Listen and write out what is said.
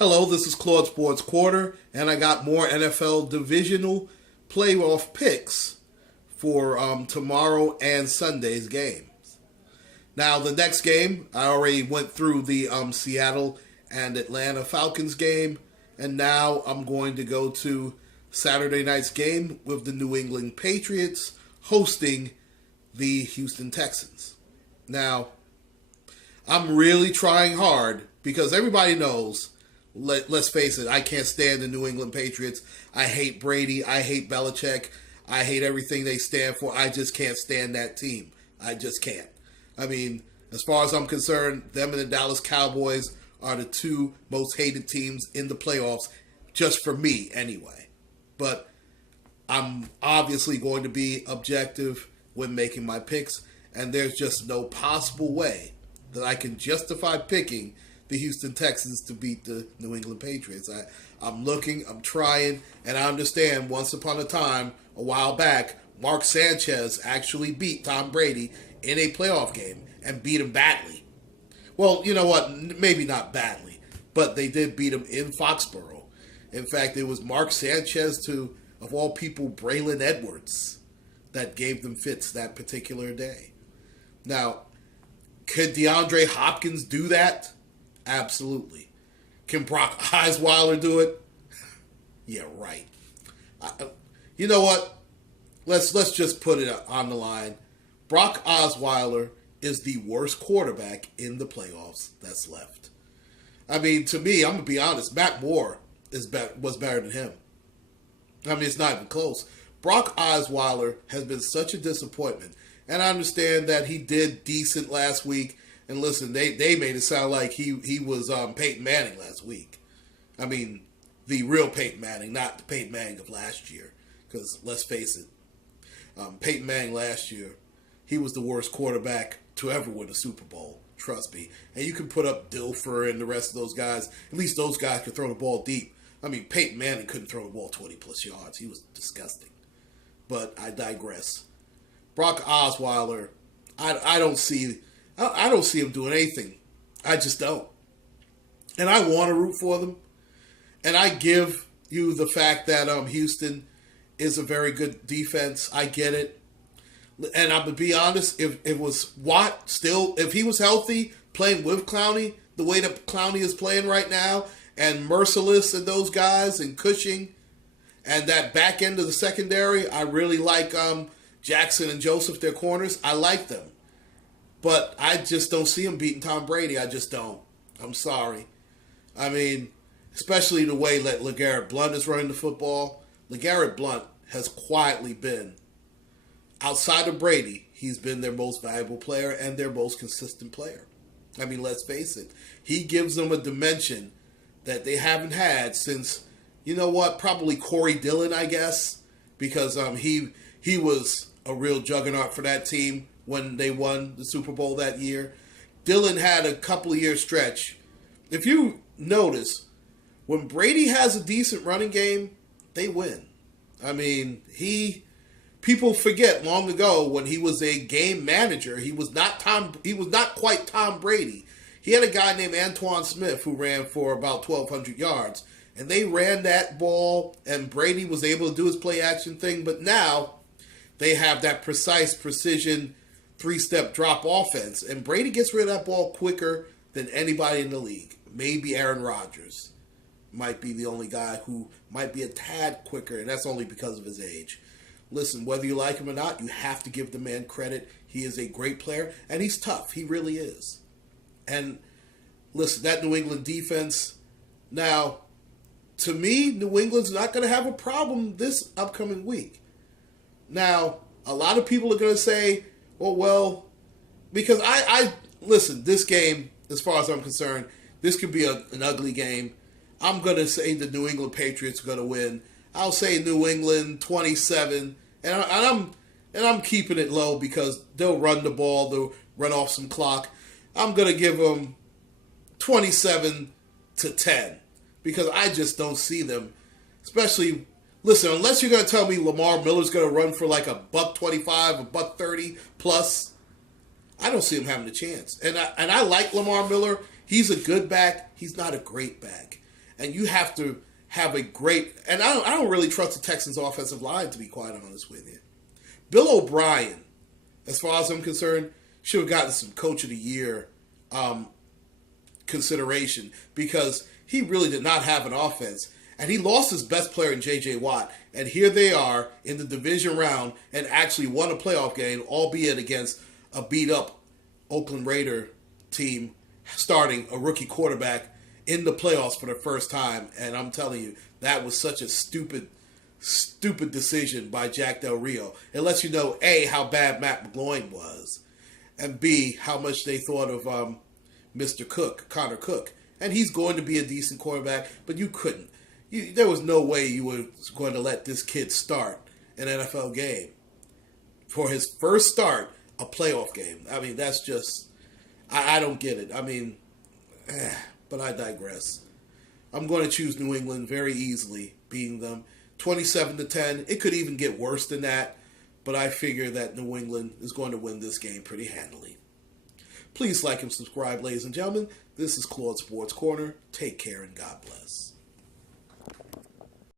Hello, this is Claude Sports Quarter, and I got more NFL divisional playoff picks for tomorrow and Sunday's games. Now, the next game, I already went through the Seattle and Atlanta Falcons game, and now I'm going to go to Saturday night's game with the New England Patriots hosting the Houston Texans. Now, I'm really trying hard because everybody knows, let's face it, I can't stand the New England Patriots. I hate Brady. I hate Belichick. I hate everything they stand for. I just can't stand that team. I just can't. I mean, as far as I'm concerned, them and the Dallas Cowboys are the two most hated teams in the playoffs, just for me anyway. But I'm obviously going to be objective when making my picks, and there's just no possible way that I can justify picking the Houston Texans to beat the New England Patriots. I'm looking, I'm trying, and I understand once upon a time, a while back, Mark Sanchez actually beat Tom Brady in a playoff game and beat him badly. Well, you know what? Maybe not badly, but they did beat him in Foxborough. In fact, it was Mark Sanchez to, of all people, Braylon Edwards that gave them fits that particular day. Now, could DeAndre Hopkins do that? Absolutely. Can Brock Osweiler do it? Yeah, right. You know what? Let's just put it on the line. Brock Osweiler is the worst quarterback in the playoffs that's left. I mean, to me, I'm going to be honest, Matt Moore was better than him. I mean, it's not even close. Brock Osweiler has been such a disappointment. And I understand that he did decent last week. And listen, they made it sound like he was Peyton Manning last week. I mean, the real Peyton Manning, not the Peyton Manning of last year. Because let's face it, Peyton Manning last year, he was the worst quarterback to ever win a Super Bowl. Trust me. And you can put up Dilfer and the rest of those guys. At least those guys could throw the ball deep. I mean, Peyton Manning couldn't throw the ball 20-plus yards. He was disgusting. But I digress. Brock Osweiler, I don't see him doing anything. I just don't. And I want to root for them. And I give you the fact that Houston is a very good defense. I get it. And I'm going to be honest, if it was Watt still, if he was healthy, playing with Clowney, the way that Clowney is playing right now, and Merciless and those guys, and Cushing, and that back end of the secondary, I really like Jackson and Joseph, their corners. I like them. But I just don't see him beating Tom Brady. I just don't. I'm sorry. I mean, especially the way that LeGarrette Blount is running the football. LeGarrette Blount has quietly been, outside of Brady, he's been their most valuable player and their most consistent player. I mean, let's face it. He gives them a dimension that they haven't had since, you know what, probably Corey Dillon, I guess, because he was a real juggernaut for that team when they won the Super Bowl that year. Dillon had a couple of year stretch. If you notice, when Brady has a decent running game, they win. I mean, people forget long ago when he was a game manager, he was not quite Tom Brady. He had a guy named Antoine Smith who ran for about 1,200 yards. And they ran that ball, and Brady was able to do his play-action thing. But now they have that precise, precision, three-step drop offense. And Brady gets rid of that ball quicker than anybody in the league. Maybe Aaron Rodgers might be the only guy who might be a tad quicker, and that's only because of his age. Listen, whether you like him or not, you have to give the man credit. He is a great player, and he's tough. He really is. And listen, that New England defense, now, to me, New England's not going to have a problem this upcoming week. Now, a lot of people are going to say, well, because I listen, this game, as far as I'm concerned, this could be an ugly game. I'm going to say the New England Patriots are going to win. I'll say New England 27, and I'm keeping it low because they'll run the ball, they'll run off some clock. I'm going to give them 27-10 because I just don't see them, especially, listen, unless you're going to tell me Lamar Miller's going to run for like $125, $130 plus, I don't see him having a chance. And I like Lamar Miller. He's a good back. He's not a great back. and you have to have a great. And I don't really trust the Texans' offensive line, to be quite honest with you. Bill O'Brien, as far as I'm concerned, should have gotten some Coach of the Year consideration because he really did not have an offense. And he lost his best player in J.J. Watt. And here they are in the division round and actually won a playoff game, albeit against a beat-up Oakland Raider team starting a rookie quarterback in the playoffs for the first time. And I'm telling you, that was such a stupid decision by Jack Del Rio. It lets you know, A, how bad Matt McGloin was, and B, how much they thought of Mr. Cook, Connor Cook. And he's going to be a decent quarterback, but you couldn't. There was no way you were going to let this kid start an NFL game. For his first start, a playoff game. I mean, that's just... I don't get it. I mean, but I digress. I'm going to choose New England very easily, beating them 27-10. It could even get worse than that, but I figure that New England is going to win this game pretty handily. Please like and subscribe, ladies and gentlemen. This is Claude Sports Corner. Take care and God bless.